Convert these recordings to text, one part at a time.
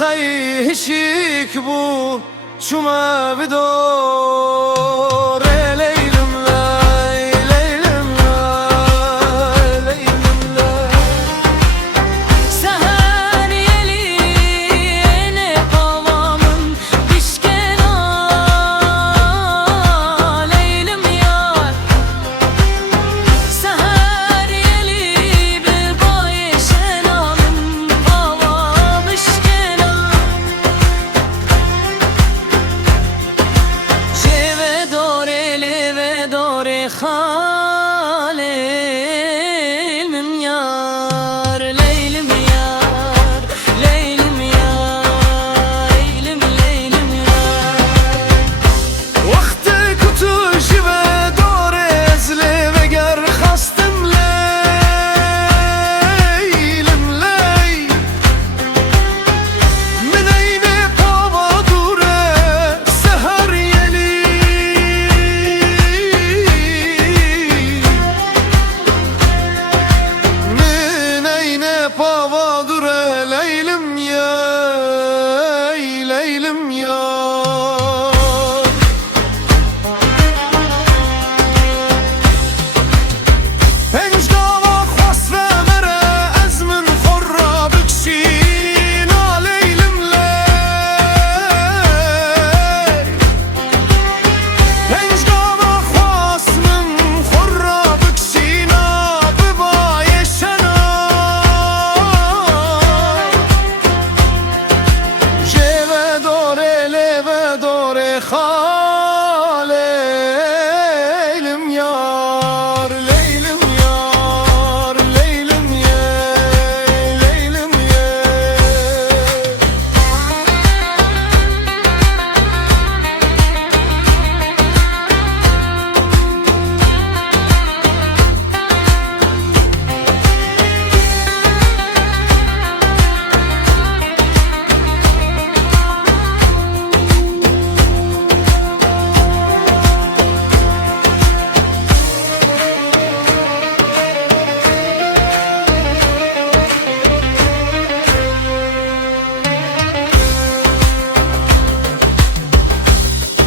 خيشيك بو شو ما بدور ليلم لاي ليلم لاي ليلم لاي Seher yeli havamın dişkena Leylim yar Seher yeli bebaye şenamın hava mışkena Jeve dore leve dore Halil'im yar Leylim yar Leylim yar Leylim Leylim yar وقت كنتو جبه دور ازلي وگر خستم ليلم لي من اين بابا دوره سهر يلي من اين بابا دوره ليلم يا ليلم يا پنج داوا خواست و مره از من خورا بکشینا لیلم لی پنج داوا خواست من خورا بکشینا ببای شنا جوه دوره لوه دوره خالیلم یار لیلم یار لیلم یه لیلم یه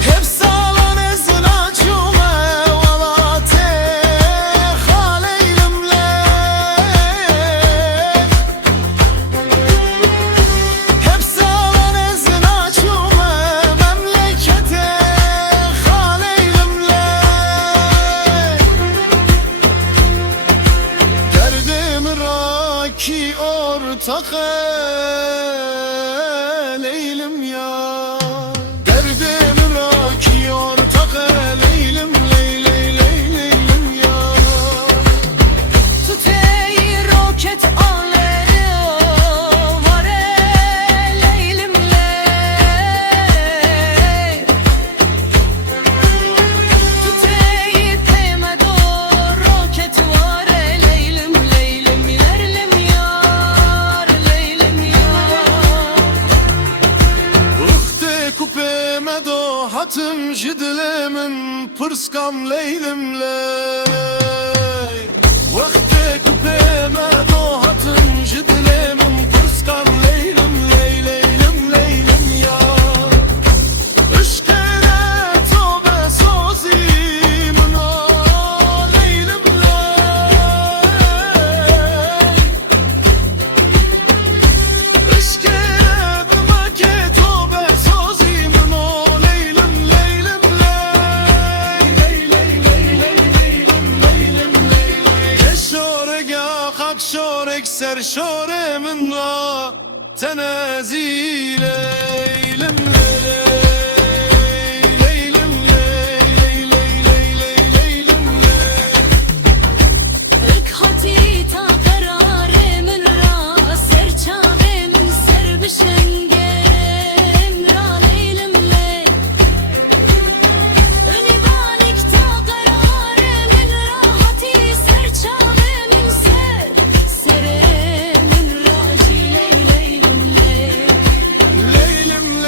hep sağlan ezin açume valate haleylim hep sağlan ezin açume memlekete haleylim derdim raki ortak leylim ya derdim raki ortak leylim ley ley ley leylim ya Tutey roket alları var Leylim ley Tutey teme do roket var Leylim Leylim Lerlim yar Leylim yar Uxte kupeme do hatım jidlemin pırskam leylim ley Uxte kupeme do hatım jidlemin pırskam leylim ley leylim leylim ya Işkere tobe sozim na leylim ley Işkere bimake tobe sozim na leylim leylim ley ley ley ley ley leylim leylim ley Keşorek ya hakşorek serşore minna tenazile leylim ley leylim ley ley ley ley ley leylim ley Irk hati ta kararımın ra serçavemin serbişengem ra Leylim ley Önübanik ta kararımın ra hati serçavemin seremin ra Leylim ley leylim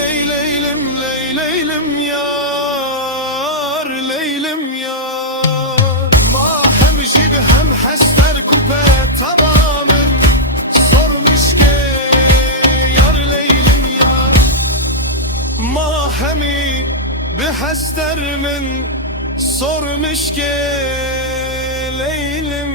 hester min sormuş ki Leylim